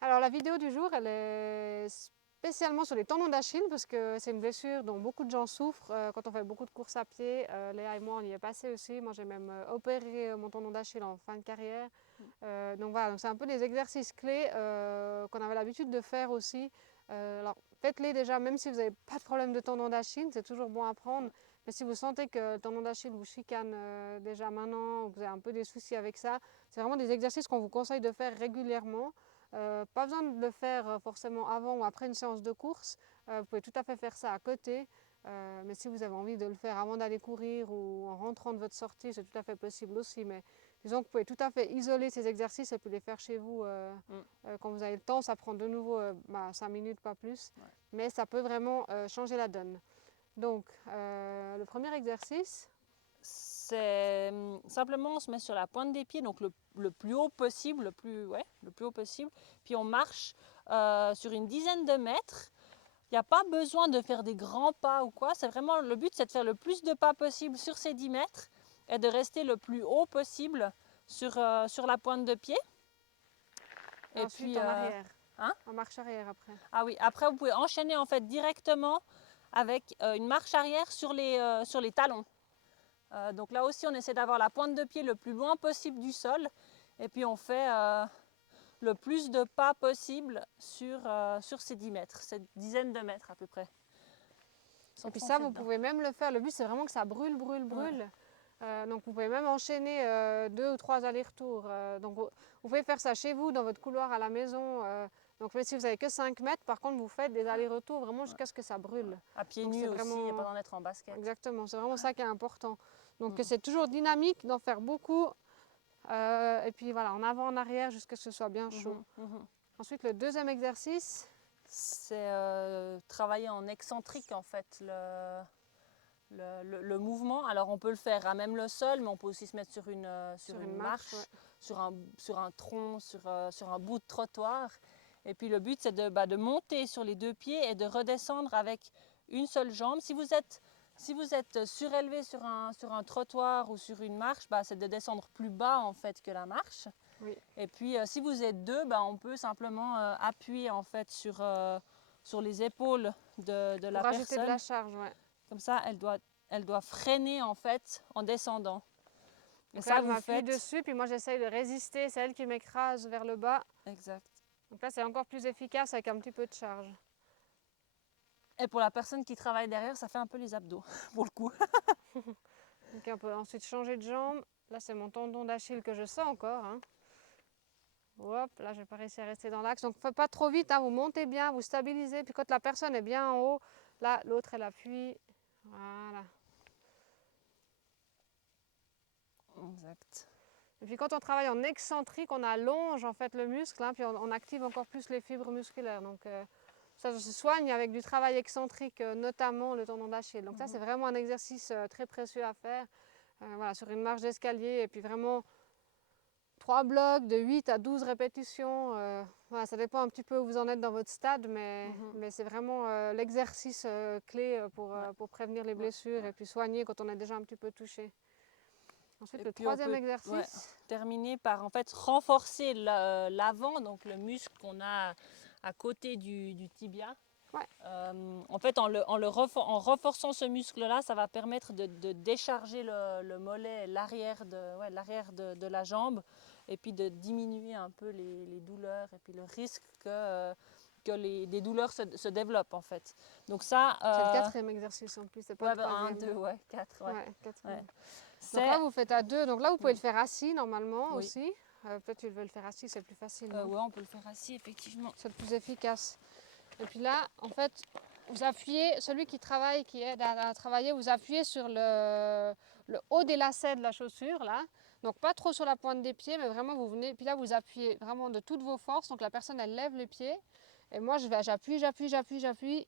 Alors la vidéo du jour, elle est spécialement sur les tendons d'Achille parce que c'est une blessure dont beaucoup de gens souffrent quand on fait beaucoup de courses à pied. Léa et moi, on y est passé aussi. Moi, j'ai même opéré mon tendon d'Achille en fin de carrière. Donc voilà, donc c'est un peu des exercices clés qu'on avait l'habitude de faire aussi. Alors faites-les déjà, même si vous n'avez pas de problème de tendon d'Achille, c'est toujours bon à prendre. Mais si vous sentez que le tendon d'Achille vous chicane déjà maintenant, ou que vous avez un peu des soucis avec ça, c'est vraiment des exercices qu'on vous conseille de faire régulièrement. Pas besoin de le faire forcément avant ou après une séance de course. Vous pouvez tout à fait faire ça à côté. Mais si vous avez envie de le faire avant d'aller courir ou en rentrant de votre sortie, c'est tout à fait possible aussi. Mais disons que vous pouvez tout à fait isoler ces exercices et puis les faire chez vous quand vous avez le temps. Ça prend de nouveau 5 minutes, pas plus. Ouais. Mais ça peut vraiment changer la donne. Donc, le premier exercice, C'est simplement on se met sur la pointe des pieds, donc le plus haut possible, le plus haut possible. Puis on marche sur une dizaine de mètres. Il n'y a pas besoin de faire des grands pas ou quoi. C'est vraiment le but, c'est de faire le plus de pas possible sur ces 10 mètres et de rester le plus haut possible sur la pointe de pied. et Et ensuite puis, en arrière, hein? en marche arrière après. Ah oui, après vous pouvez enchaîner en fait directement avec une marche arrière sur les talons. Donc là aussi, on essaie d'avoir la pointe de pied le plus loin possible du sol. Et puis on fait le plus de pas possible sur ces 10 mètres, cette dizaine de mètres à peu près. Et Sans puis ça, foncer vous dedans. pouvez même le faire. Le but, c'est vraiment que ça brûle, brûle, Ouais. brûle. Donc vous pouvez même enchaîner 2 ou 3 allers-retours. Donc vous pouvez faire ça chez vous, dans votre couloir à la maison. Donc même si vous n'avez que 5 mètres, par contre, vous faites des allers-retours vraiment jusqu'à ce que ça brûle. À pieds Donc c'est nus aussi, il n'y a pas vraiment... besoin d'être en basket. Exactement, c'est vraiment ça qui est important. Donc c'est toujours dynamique d'en faire beaucoup. Et puis voilà, en avant, en arrière, jusqu'à ce que ce soit bien chaud. Ensuite, le deuxième exercice, C'est travailler en excentrique en fait le mouvement. Alors on peut le faire à même le sol, mais on peut aussi se mettre sur sur une une marche, ouais. marche, sur un tronc, sur un bout de trottoir. Et puis le but c'est de monter sur les deux pieds et de redescendre avec une seule jambe. Si vous êtes surélevé sur un trottoir ou sur une marche, c'est de descendre plus bas en fait que la marche. Oui. Et puis si vous êtes deux, on peut simplement appuyer en fait sur les épaules de Pour la rajouter de personne. la charge, ouais. Comme ça, elle doit freiner en fait en descendant. Et Donc là, ça, elle vous m'appuie faites. dessus, puis moi j'essaye de résister, c'est elle qui m'écrase vers le bas. Exact. Donc là, c'est encore plus efficace avec un petit peu de charge. Et pour la personne qui travaille derrière, ça fait un peu les abdos, pour le coup. Donc on peut ensuite changer de jambe. Là, c'est mon tendon d'Achille que je sens encore. Hein. Hop, là, je n'ai pas réussi à rester dans l'axe. Donc, faites pas trop vite, hein. Vous montez bien, vous stabilisez. Puis quand la personne est bien en haut, là, l'autre, elle appuie. Voilà. Exact. Et puis quand on travaille en excentrique, on allonge en fait le muscle, hein, puis on active encore plus les fibres musculaires. Donc ça se soigne avec du travail excentrique, notamment le tendon d'Achille. Donc ça, c'est vraiment un exercice très précieux à faire. Voilà, sur une marche d'escalier, et puis vraiment 3 blocs de 8 à 12 répétitions. Voilà, ça dépend un petit peu où vous en êtes dans votre stade, mais c'est vraiment l'exercice clé pour prévenir les blessures et puis soigner quand on est déjà un petit peu touché. Ensuite, Et le puis on troisième peut exercice. terminer par en fait renforcer l'avant, donc le muscle qu'on a à côté du tibia. Ouais. En fait, en renforçant ce muscle-là, ça va permettre de décharger le mollet, l'arrière de la jambe, et puis de diminuer un peu les douleurs et puis le risque que des douleurs se développent en fait. Donc ça, C'est le quatrième exercice en plus, c'est pas le un, troisième. deux, quatre, Ouais, ouais. quatrième. Donc C'est, là, vous faites à deux. Donc là, vous pouvez le faire assis normalement oui, aussi. Peut-être tu veux le faire assis, c'est plus facile, non? ouais, on peut le faire assis effectivement. C'est plus efficace. Et puis là, en fait, vous appuyez, celui qui travaille, qui aide à travailler, vous appuyez sur le haut des lacets de la chaussure, là. Donc pas trop sur la pointe des pieds, mais vraiment vous venez, puis là vous appuyez vraiment de toutes vos forces. Donc la personne, elle lève les pieds. Et moi, j'appuie, j'appuie, j'appuie, j'appuie.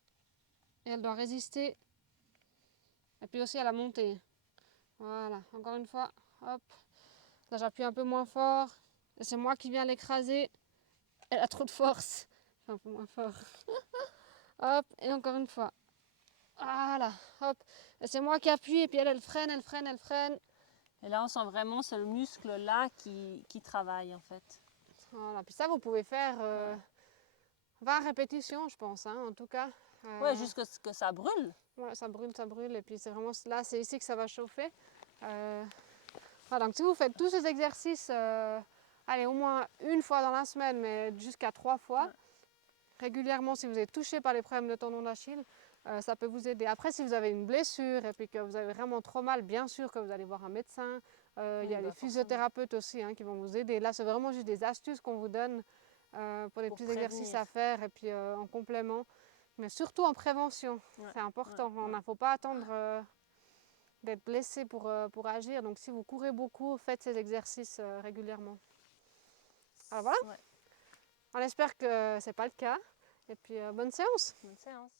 Et elle doit résister. Et puis aussi à la montée. Voilà, encore une fois, hop. Là, j'appuie un peu moins fort. Et c'est moi qui viens l'écraser. Elle a trop de force. Un peu moins fort. Hop, et encore une fois. Voilà, hop. Et c'est moi qui appuie, et puis elle, elle freine, elle freine, elle freine. Et là, on sent vraiment ce muscle-là qui travaille en fait. Voilà, puis ça, vous pouvez faire 20 répétitions, je pense, hein, en tout cas. Ouais, jusqu'à ce que ça brûle. Ouais, ça brûle. Et puis c'est vraiment là, c'est ici que ça va chauffer. Voilà, donc si vous faites tous ces exercices, allez, au moins une fois dans la semaine, mais jusqu'à 3 fois, Ouais. régulièrement, si vous êtes touché par les problèmes de tendon d'Achille, ça peut vous aider. Après, si vous avez une blessure et puis que vous avez vraiment trop mal, bien sûr que vous allez voir un médecin. Il y a les Forcément. physiothérapeutes aussi, hein, qui vont vous aider. Là, c'est vraiment juste des astuces qu'on vous donne pour des Pour petits exercices prévenir. à faire et puis en complément. Mais surtout en prévention, Ouais, c'est important. ouais. Il ne faut pas attendre d'être blessé pour agir. Donc si vous courez beaucoup, faites ces exercices régulièrement. Alors voilà, Ouais. on espère que ce n'est pas le cas. Et puis bonne séance. Bonne séance.